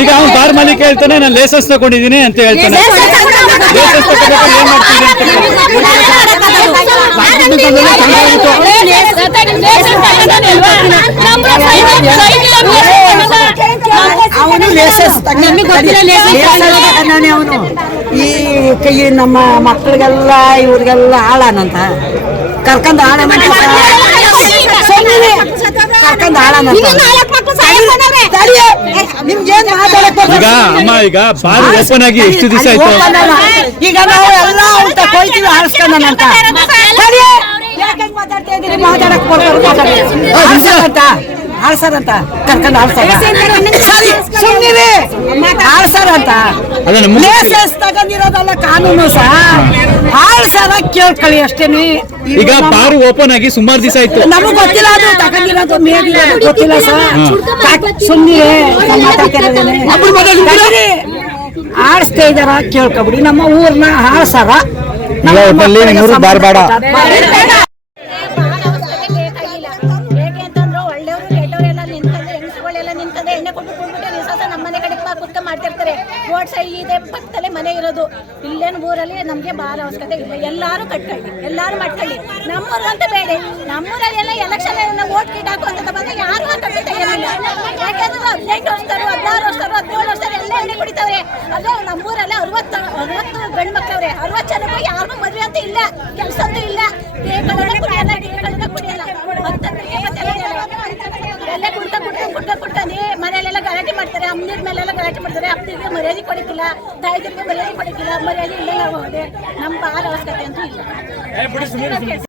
ಈಗ ಅವ್ನು ಬಾರ್ ಮಾಲೀಕ ಹೇಳ್ತಾನೆ ನಾನು ಲೈಸೆನ್ಸ್ ತಗೊಂಡಿದ್ದೀನಿ ಅಂತ ಹೇಳ್ತಾನೆ. ಅವನು ಈ ನಮ್ಮ ಮಕ್ಕಳಿಗೆಲ್ಲ ಇವ್ರಿಗೆಲ್ಲ ಹಾಳಾನಂತ ಕರ್ಕೊಂಡ್ ಈಗ ಅಮ್ಮ ಈಗ ಬಾರ್ ಓಪನ್ ಆಗಿ ಎಷ್ಟು ದಿವಸ ಆಯ್ತು? ಈಗ ನಾವು ಎಲ್ಲ ಊಟ ಕೊಯ್ತೀವಿ ಆರಿಸ್ಕೊಂಡಂತ ಮಾತಾಡಕ್ ಆಳ್ಸರಂತ ಕರ್ಕೊಂಡ್ ಆಳ್ಸರಂತ ತಗೊಂಡಿರೋದಲ್ಲ ಕಾನೂನು ಸಹ ಆಳ್ಸರ ಕೇಳ್ಕೊಳ್ಳಿ ಅಷ್ಟೇನೆ. ಈಗ ಬಾರ್ ಓಪನ್ ಆಗಿ ಸುಮಾರು ದಿವಸ ಆಯ್ತು. ನಮಗ್ ಗೊತ್ತಿಲ್ಲ ಅದು ತಗೊಂಡಿರೋದು ಮೇಲಿರೋದು ಗೊತ್ತಿಲ್ಲ ಸರ್. ಸುಮ್ಮನೆ ಆಡಿಸ್ತಾ ಇದಾರ ಕೇಳ್ಕೊಬಿಡಿ. ನಮ್ಮ ಊರ್ನ ಆಳ್ಸರ ಬಾರ್ ಬೇಡ. ರೋಡ್ ಸೈಡ್ ಇದೆ, ಪಕ್ಕದಲ್ಲೇ ಮನೆ ಇರೋದು. ಇಲ್ಲೇನು ಊರಲ್ಲಿ ನಮಗೆ ಭಾಳ ಅವಶ್ಯಕತೆ ಇಲ್ಲ. ಎಲ್ಲರೂ ಕಟ್ಕೊಳ್ಳಿ, ಎಲ್ಲರೂ ಮಾಡ್ಕೊಳ್ಳಿ. ನಮ್ಮೂರಂತ ಬೇಡ. ನಮ್ಮೂರಲ್ಲಿ ಎಲ್ಲ ಎಲೆಕ್ಷನ್ ಓಟ್ ಗಿಟ್ ಹಾಕುವಂತ ಬಂದ್ರೆ ಯಾರು ಕಟ್ಟುತ್ತೆ ಏನಿಲ್ಲ. ಯಾಕೆಂದ್ರೆ 18 ವರ್ಷದವರು, 16 ವರ್ಷದವರು, 17 ವರ್ಷದವರು ಎಲ್ಲ ಎಣ್ಣೆ ಕುಡಿತಾವ್ರೆ. ಅದೇ ನಮ್ಮೂರಲ್ಲಿ 60 ಗಂಡು ಮಕ್ಕಳವ್ರೆ. 60 ಜನಕ್ಕೂ ಯಾರಿಗೂ ಮದುವೆ ಅಂತ ಇಲ್ಲ, ಕೆಲಸ ಅಂತೂ ಇಲ್ಲ. ಕುಡಿಯಲ್ಲ ಎಲ್ಲ ಕುಡ್ತಾನೆ ಮನೆಯಲ್ಲೆಲ್ಲ ಗಲಾಟೆ ಮಾಡ್ತಾರೆ. ಅಮ್ಮನೀರ್ ಮೇಲೆಲ್ಲ ಗಲಾಟೆ ಮಾಡ್ತಾರೆ. ಅಪ್ಪನಿಗೆ ಮರ್ಯಾದೆ ಕೊಡಕ್ಕಿಲ್ಲ, ತಾಯಿಗೆ ಮರ್ಯಾದೆ ಕೊಡಕ್ಕಿಲ್ಲ. ಮರ್ಯಾದೆ ಇಲ್ಲ. ನಾವು ನಮ್ಮ ಭಾಳ ಅವಶ್ಯಕತೆ ಅಂತೂ ಇಲ್ಲ.